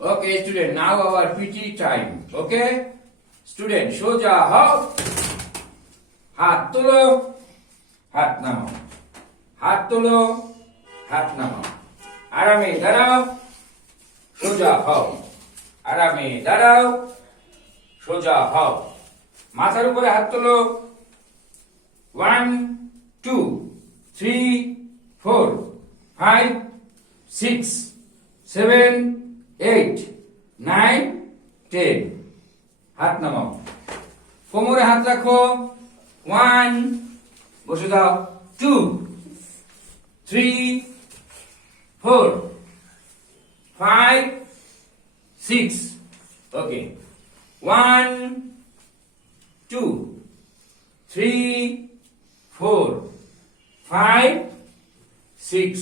Okay, student, now our PT time. Okay? Student, সোজা হও। হাত তোলো, হাত নামাও। হাত তোলো, হাত নামাও। আরামে দাঁড়াও, সোজা হও। আরামে দাঁড়াও, সোজা হও। মাথার উপরে হাত তোলো। 1 2 3 4 5 6 7 8 9 10 হাত নামাও। কোমরে হাত রাখো। 1 বসে দাও। 2 3 4 5 6 ওকে 1 2 3 4 5 6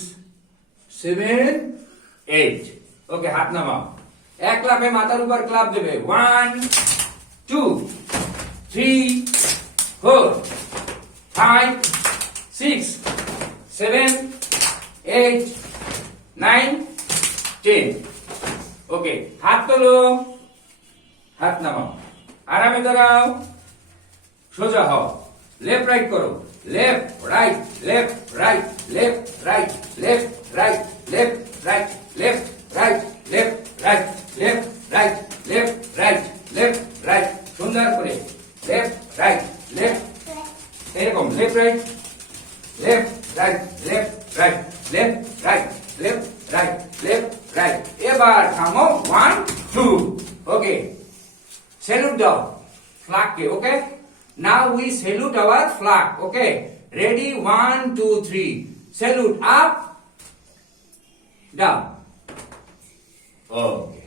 7 8 ওকে হাত নামাও। এক ক্লাপে মাথার উপর ক্লাপ দেবে। 1 2 3 4 5 6 7 8 9 10 ওকে হাত তোলো, হাত নামাও। আরামে দাঁড়াও, সোজা হও। লেফট রাইট করো। Left right left right left right left right left right left right left right left right left right left right সুন্দর করে লেফট রাইট লেফট এরকম left right left right left right left right left right left right এবার থামো। 1 2 ওকে salute দাও ফ্ল্যাগকে। ওকে now we salute our flag. Okay, ready? 1 2 3 salute up down. Okay.